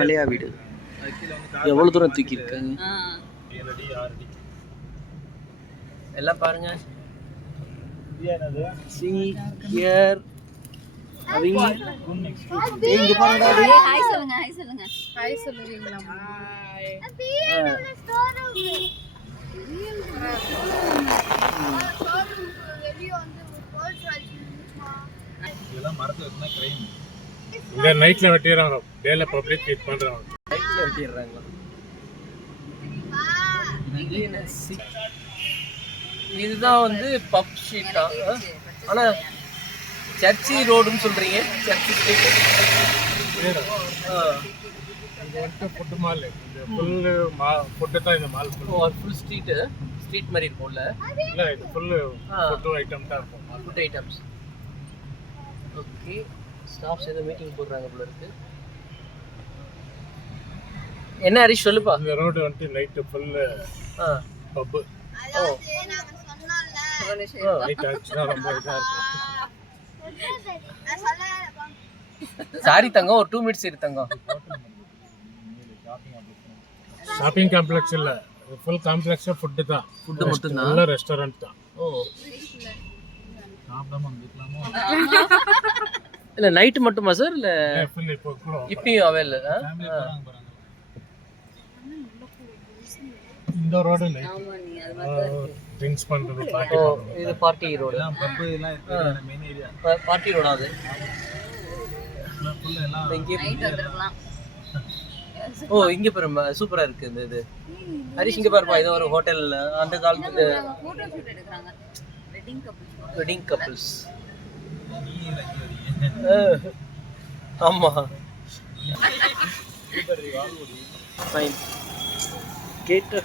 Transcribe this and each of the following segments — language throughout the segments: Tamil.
மலையா வீடு எவ்வளவு தூரம் தூக்கி இருக்காங்க எல்லாம் பாருங்க. See here. இங்க பாருங்க. ஹாய் சொல்லுங்க, ஹாய் சொல்லுங்க. ஹாய் சொல்லுவீங்களா? ஹாய். இதெல்லாம் மரத்துல இருந்தா கிரைம். இந்த நைட்ல வெட்டிறாங்க. டேல பப்ளிக் மீட் பண்றாங்க. நைட்ல வெட்டிறாங்க. இதுதான் வந்து பப் ஸ்ட்ரீட்டா? ஆனா சர்ச்சி ரோடுன்னு சொல்றீங்க. சர்ச்சி ஸ்ட்ரீட். இது வந்து ஃபுட் மால். இந்த ஃபுல் ஃபுட் தான் இந்த மால் ஃபுல். ஃபுல் ஸ்ட்ரீட் மாதிரி இருக்கும்ல? இல்ல இது ஃபுல் ஃபுட் ஐட்டம் தான் இருக்கும். Food items. ஓகே. ஸ்டாஃப்ஸ் ஏதோ மீட்டிங் போடுறாங்க போல இருக்கு. என்ன ஹரிஷ் சொல்லுப்பா. இந்த ரோடு வந்து நைட் ஃபுல் பப். அதாவது நாங்க சொன்னோம்ல நைட் ஆச்சுனா ரொம்ப இதா இருக்கும். சாரி தங்கம், ஒரு 2 மினிட்ஸ் இரு தங்கம். ஷாப்பிங் காம்ப்ளெக்ஸ் இல்ல, ஃபுல் காம்ப்ளெக்ஸ் ஃபுட் தான். ஃபுட் மட்டும் தான். நல்ல ரெஸ்டாரன்ட் தான். ஓ. சாப்பிடாம வந்துக்கலாமா? இல்ல நைட் மட்டுமா சார்? இல்ல ஃபுல் இப்பயும் அவைலபிள்? இந்த ரோடு ட்ரிங்க்ஸ் பண்றது பார்ட்டி. இது பார்ட்டி ரோடு. பப் எல்லாம் இருக்கு மெயின் ஏரியா. பார்ட்டி ரோடா அது? ஃபுல் எல்லாம் நைட் வந்துறலாம். ஓ இங்க பாருங்க சூப்பரா இருக்கு இந்த இது. ஹரிஷ் இங்க பாருப்பா, இது ஒரு ஹோட்டல். அந்த காலத்துல போட்டோ ஷூட் எடுக்கறாங்க. Wedding couples. ஆமா. ஃபைன். கேட்ட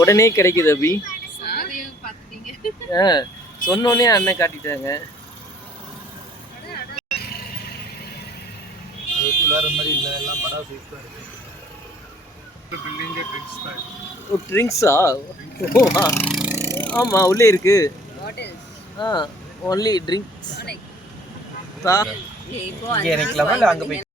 உடனே கிடைக்குது அபி. சாரியா பாத்தீங்க? சொன்னோனே அண்ணன் காட்டிட்டாங்க. அது வேற மாதிரி இல்ல, எல்லாம் படா சைஸ் தான் இருக்கு. பில்டிங் ட்ரிங்க்ஸ் தான். ஓ ட்ரிங்க்ஸா? ஆமா உள்ளே இருக்கு. ஹோட்டல்ஸ். Only drinks. ஓனே. இப்போ இங்க நிக்கலாமா இல்ல அங்க போய்